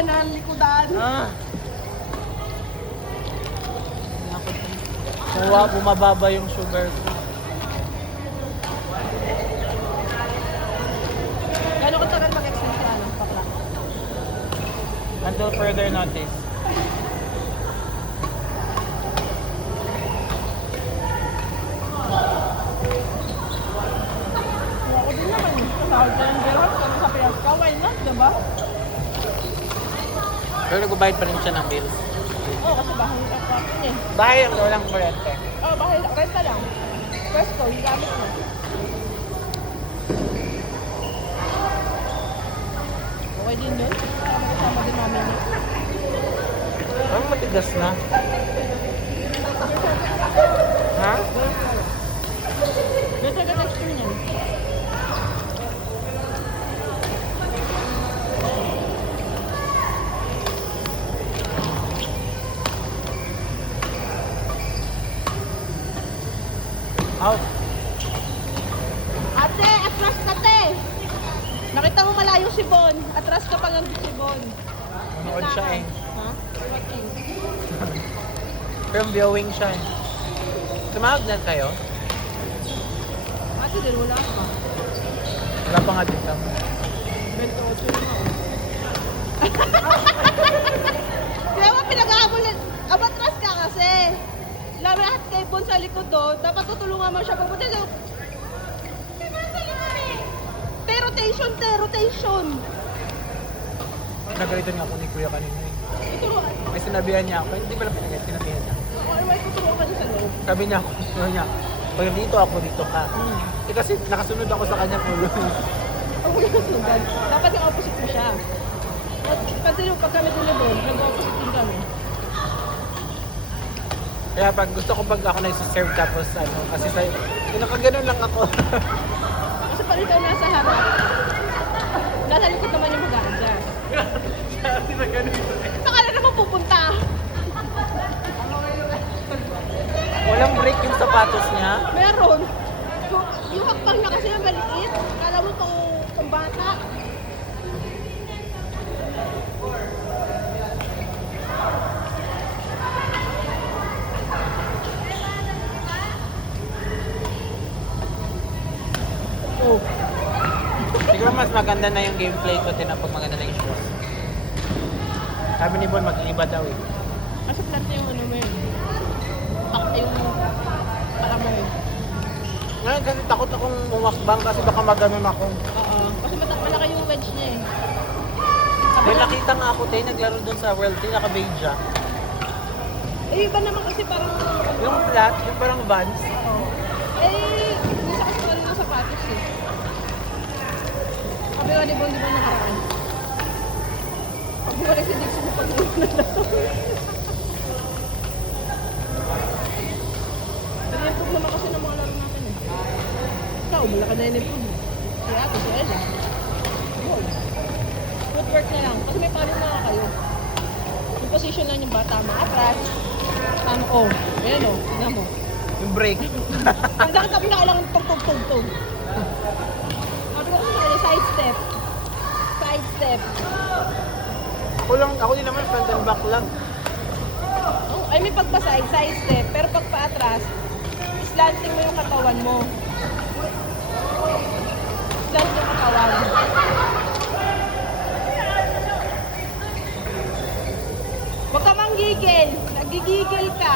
ng likodan. Bumababa yung sugar ko. Gano'n katagal mag-extend ka ng bakla? Until further notice. Ako din naman. Kasahod ka ng dirham. Kami sa Pinas ka. Why not? Diba? Pero nagbabayad pa rin siya ng bills. Oo, kasi bahay ka pa eh. Bahay lang, walang kuryente. Oo, bahay lang. Renta lang. First ko, yung gamit mo. Okay din yun. Kasama din namin yun. Parang matigas na. Ha? Dito ka texture niyan. Out. Ate, atras ka te! Nakita mo malayo si Bon. Atras ka pa lang si Bon. Manood siya eh. Ha? Watching. Pero viewing siya eh. Tumawag na kayo? Ate din, wala ka. Wala pa nga dito. 28 yun ako. Kaya mo pinag-aamulan. Abatras ka kasi. Lahat kay Bon sa likod doon. Dapat tutulungan mo siya pupunta doon. Rotation. Nagalitan nga ako ni Kuya kanina eh. Tuturuan. May sinabihan niya ako. Hindi pala pinagay, sinabihan niya. Ay, tuturuan ka doon sa loob. Sabi niya, pag dito ako, dito ka. Eh kasi nakasunod ako sa kanya pulo. Ako yung sundan. Dapat yung opposite mo siya. Pansin mo, pag kami tulibon, nag-opposite din kami. Kaya pag gusto ko pag ako nagsiserve tapos ano, kasi sa'yo, nakaganon lang ako. Kasi pag ikaw nasa harap, nasa likod naman yung mag-aadya. Kasi na ganun ito eh. Saan ka na naman pupunta? Walang break yung sapatos niya. Meron. Yung hakbang niya kasi yung maliit. Kala mo itong bata. Oh. Siguro mas maganda na yung gameplay ko din pag maganda na yung shoes. Sabi ni Bon, mag-iiba daw eh. Kasi flat na yung ano mo yun. Yung paa mo yun. Ngayon kasi takot akong umakbang kasi baka maganon ako. Oo. Kasi malaki yung wedge niya eh. May nakita nga ako tayo, naglaro dun sa World Day, naka-beige siya. Eh, iba naman kasi parang... Yung flat, yung parang Vans. Oo. Eh, nasa kasi pa rin ng sapatos eh. Sabi nga ni Bon, di ba nakaraan? Pag bumalik si Dixon, pag-uwi na lang. Nag-improve naman kasi ng mga laro natin eh. Ikaw, malaki na in-improve. Si Ate, si Ella. Yun. Footwork na lang. Kasi may palo na kayo. Yung position lang yung bata. Atras. Tama ko. Ayan o. Tignan mo. Yung break. Ang dami kami nakailangan tog-tog-tog-tog. Sabi ko kasi sa side step. Side step. Ako din naman, front and back lang. Oh, ay may pagpa-side step. Pero pag paatras, slanting mo yung katawan mo. Slant yung katawan. Huwag ka manggigil. Nagigigil ka.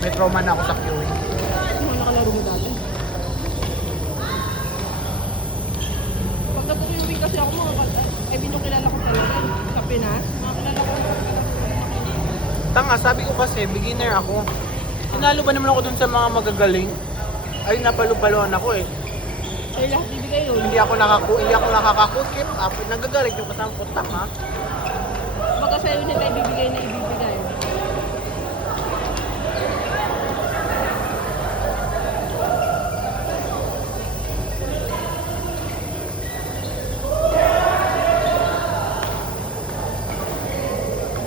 May trauma na ako sa queuing. Ano nakalaro mo dati? Pag nag-queuing kasi ako ay binukilala ko talaga sa Pinas. Makakilala ko Tanga, sabi ko kasi, beginner ako. Tinalo ba naman ako dun sa mga magagaling? Ay, napalo-paloan ako eh. sa'yo lahat bibigay yun. Hindi ako nakakakukip. Nagagaling yung kasama ko, tanga. Baga sa'yo nila ibibigay na ibibigay.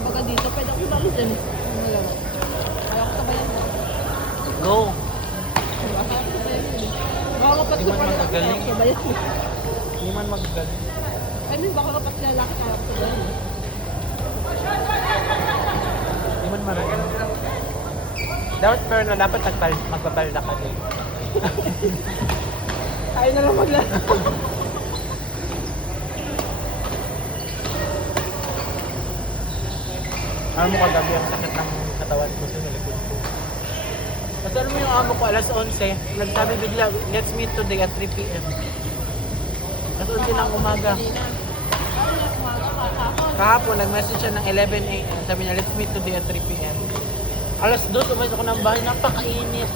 Baga dito, pwede ako ibalik din. Kaya ko tabayan magagaling. Kaya ba yun? Hindi man magagaling. I mean, baka kapag lalaki kaya ko ba yun? Hindi man maragaling. Dapat pero na dapat magpapalda ka din. Tayo na lang maglaro. Alam mo kagabi ang sakit ng katawan ko sa likod ko. Kasi alam mo yung amo ko alas 11, nagsabi bigla, let's meet today at 3 p.m. Alas 11 ng umaga. Kahapon, nag-message siya ng 11 a.m. Sabi niya, let's meet today at 3 p.m. Alas 2, umalis ako ng bahay, napakainit.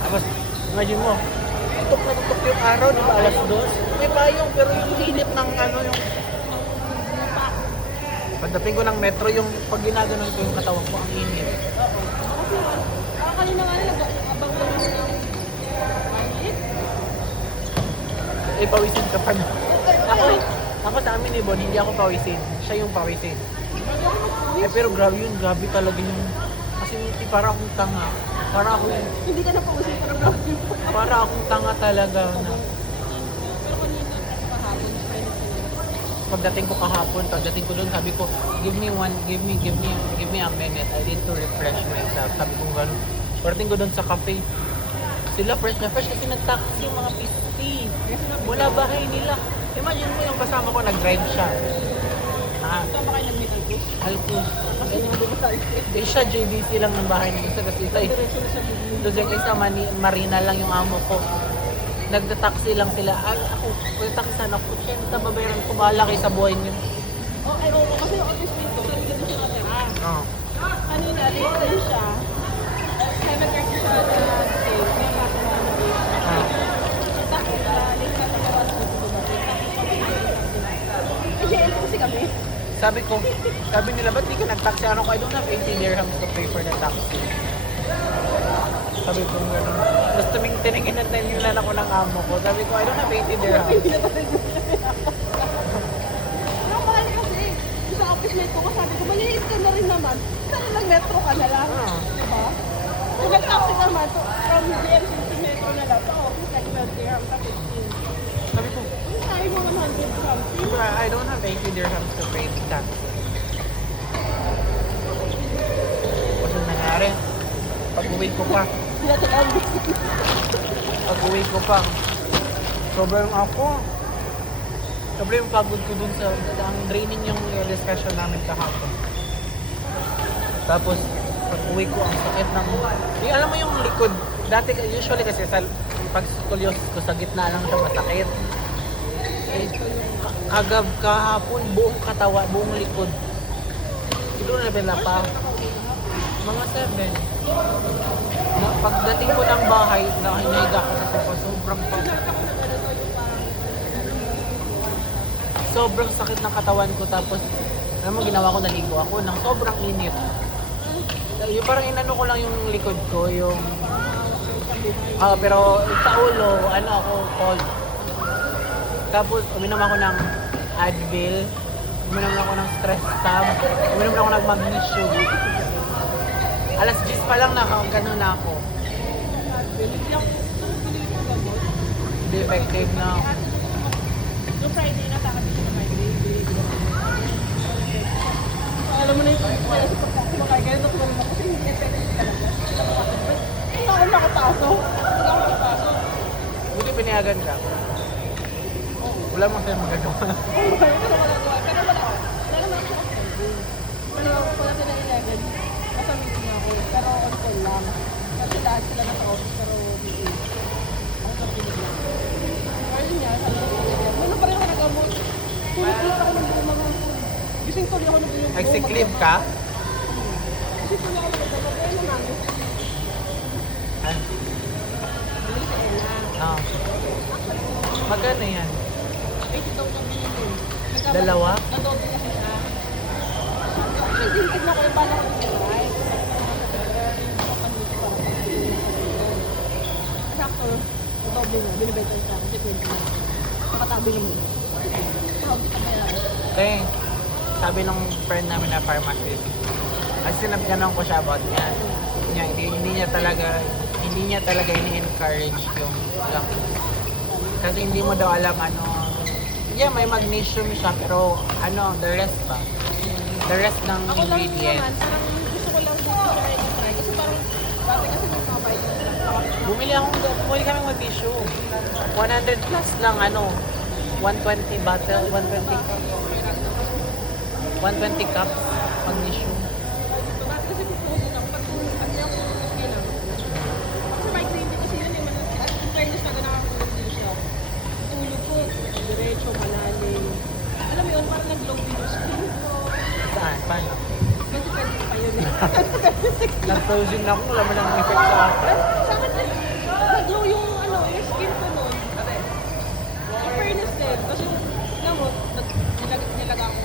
Tapos, imagine mo, tutok na tutok yung araw, di ba alas 2? May payong, pero yung init ng ano, yung pagdating ko ng metro, yung pag ginaganon ko yung katawan ko, ang init. Kanina nga nila, abang ko rin ng mainit. Eh, pawisin ka pa na. Ako sa amin ni Bon, hindi ako pawisin. Siya yung pawisin. Eh, pero grabe yun, grabe talaga yung... Kasi para akong tanga. Para ako yung... Hindi ka na pausin para vlog yun. Para akong tanga talaga na... Pero kanina, kasi kahapon, Pagdating ko kahapon, pagdating ko doon, sabi ko, give me a minute. I need to refresh myself. Sabi ko gano'n. Pagdating ko doon sa cafe, sila fresh na fresh kasi nag-taxi yung mga pisti. Wala bahay nila. Imagine mo yung kasama ko, nag-drive siya. Saan ba kayo nag-meet Alcus? Alcus. Kasi hindi mo sa Alcus. Eh siya, JDC lang ng bahay ng isa kasi isa. Diretso na sa bigla. Doon yung isa, Marina lang yung amo ko. Nagda-taxi lang sila. Ay, ako, taxi sana ako. Siyempre, babayaran ko, bahala kayo sa buhay niyo. Oh, ay, oo, kasi yung office mate ko, kasi gano'n siya natira. Oo. Kanina, late din siya. 7:30 siya sa stay. Kaya kaso na nag-late. Tapos, late na tapos ako sa dumating. Eh, JL ko kasi kami. Sabi nila, ba't di ka nag-taxi? Ano ko, I don't have 80 dirhams to pay for the taxi. Sabi ko gano'n. Tapos tinigin ako ng amo ko. Sabi ko, I don't have 80 dirhams. Pero mahal kasi. Sa office mate ko, sabi ko, malinis ka na rin naman. Sana nag-metro ka na lang. Diba? Kung nag-taxi naman, so, from GMCC metro na lang, sa office, like 12 dirham ka 15. Sabi ko, Yung sabi mo 100 something. I don't have 80 dirhams to pay the taxi. Kasi nangyari, pag-uwi ko pa, sobrang sobrang pagod ko dun sa, ang draining yung discussion namin kahapon. Tapos, pag-uwi ko, ang sakit ng, yung, alam mo yung likod, dati, usually kasi pag scoliosis ko, sa gitna lang siya masakit. Eh, kahapon, buong katawan, buong likod. Siguro na pala pa, mga 7. Pagdating ko ng bahay, nahiga ko sa sofa, sobrang pagod. Sobrang sakit ng katawan ko, tapos, alam mo, ginawa ko, naligo ako ng sobrang init. Yung parang inano ko lang yung likod ko, yung... pero sa ulo, ano ako, cold. Tapos, uminom ako ng Advil, uminom ako ng stress tab, uminom ako ng magnesium. Alas 10 pa lang gano'n na ako. Hindi effective na. Yung Friday na takot siya na Friday. Alam mo na yung kaya sa pagkakumakain, kaya nakuha mo kasi hindi effective talaga. Hindi ako nakapasok. Buti pinayagan ka. Wala mo sa'yo magagawa. Pero wala naman ako sa Friday. Pero wala sila 11. Nasa meeting ako. Pero on call lang. Kasi lahat sila nasa office pero meeting. Ako sa pinig lang. Pero yun nga, sabi ko sa kanya, meron pa rin ako nag-amot. Tulog ako ng buong mga food. Gising tuloy ako ng buong Nag-sick leave ka? Gising tuloy ako ng buong mga food. Namin. Ano? Bili sa Ella. Ah. Magkano yan? 80,000 binili. Dalawa? Nadoble kasi siya. Actually, tinitignan ko yung bala ko sa right. Sakto, nadoble niya. Binibenta siya kasi 20 na. Nakatabi naman. Tawag kita ba yan? Okay. Sabi nung friend namin na pharmacist, kasi sinabganan ko siya about niya. Hindi niya talaga hindi niya talaga ini-encourage yung laki. Kasi hindi mo daw alam ano. Yeah, may magnesium siya pero ano, the rest ba? The rest ng Ako lang ingredients. naman, parang gusto ko lang dito try na try. Kasi parang, dati kasi may mga vitamin. Bumili kami magnesium. 100 plus lang ano. 120 bottle, 120 cups. 120 cups magnesium. Dati kasi pupusin ako, pag ano yung kailangan. Kasi may green tea kasi yun eh, at in fairness na nakakakulong din siya. Tulog ko, diretso, malalim. Alam mo yun, parang nag-glow din yung skin ko. Saan? Paano? Kasi pwede pa yun eh. Nag-frozen na ako, wala mo lang effect sa akin. Sa akin, nag-glow yung ano, yung skin ko nun. In fairness din, kasi alam mo, nilaga ko